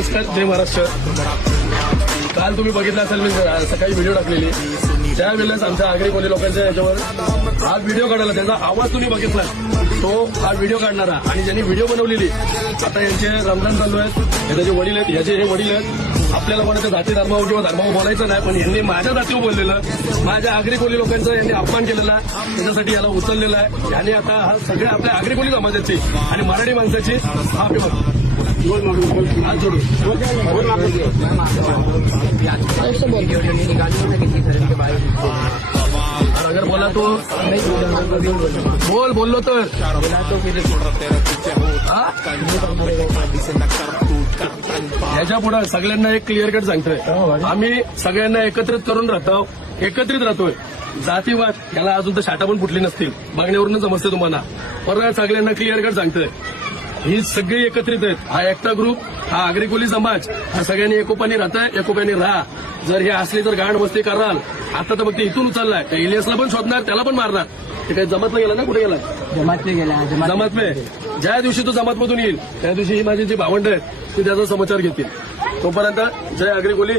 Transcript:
नमस्कार, जय महाराष्ट्र. काल तुम्ही बघितलं असेल, मी सकाळी व्हिडिओ टाकलेली. त्यावेळेस आमच्या आगरी कोळी लोकांच्या याच्यावर हा व्हिडिओ काढायला, त्यांचा आवाज तुम्ही बघितला, तो हा व्हिडिओ काढणारा आणि ज्यांनी व्हिडिओ बनवलेली. आता यांचे रमजान चालू आहेत, हे त्याचे वडील आहेत, याचे हे वडील आहेत. आपल्याला कोणाच्या जाती धर्मावर किंवा धर्मावर बोलायचं नाही, पण यांनी माझ्या जातीवर बोललेलं, माझ्या आगरी कोळी लोकांचा यांनी अपमान केलेला, त्याच्यासाठी याला उचललेला आहे. आणि आता हा सगळ्या आपल्या आगरी कोळी समाजाची आणि मराठी माणसाची माफी मागतो. हात जोडून अगर बोला तो बोललो तर याच्या पुढे सगळ्यांना एक क्लिअर कट सांगतोय, आम्ही सगळ्यांना एकत्रित करून एकत्रित राहतोय. जातीवाद याला अजून तर शाटा पण फुटली नसतील, बघण्यावरून समजते तुम्हाला. परत सगळ्यांना क्लिअर कट सांगतोय, ही सगळी एकत्रित आहेत. हा एकटा ग्रुप, हा आगरी कोळी समाज, हा सगळ्यांनी एकोपाने राहताय, एकोपाने राहा. जर हे असली तर गांड बसती कराल. आता तर फक्त इथून उचललाय, त्या इलियासला पण शोधणार, त्याला पण मारणार. ते काही जमातला गेला ना, कुठे गेला? जमात में. ज्या दिवशी तो जमातमधून येईल त्या दिवशी ही माझी जी भावंड आहेत ती त्याचा समाचार घेतील. तोपर्यंत जय आगरी कोळी.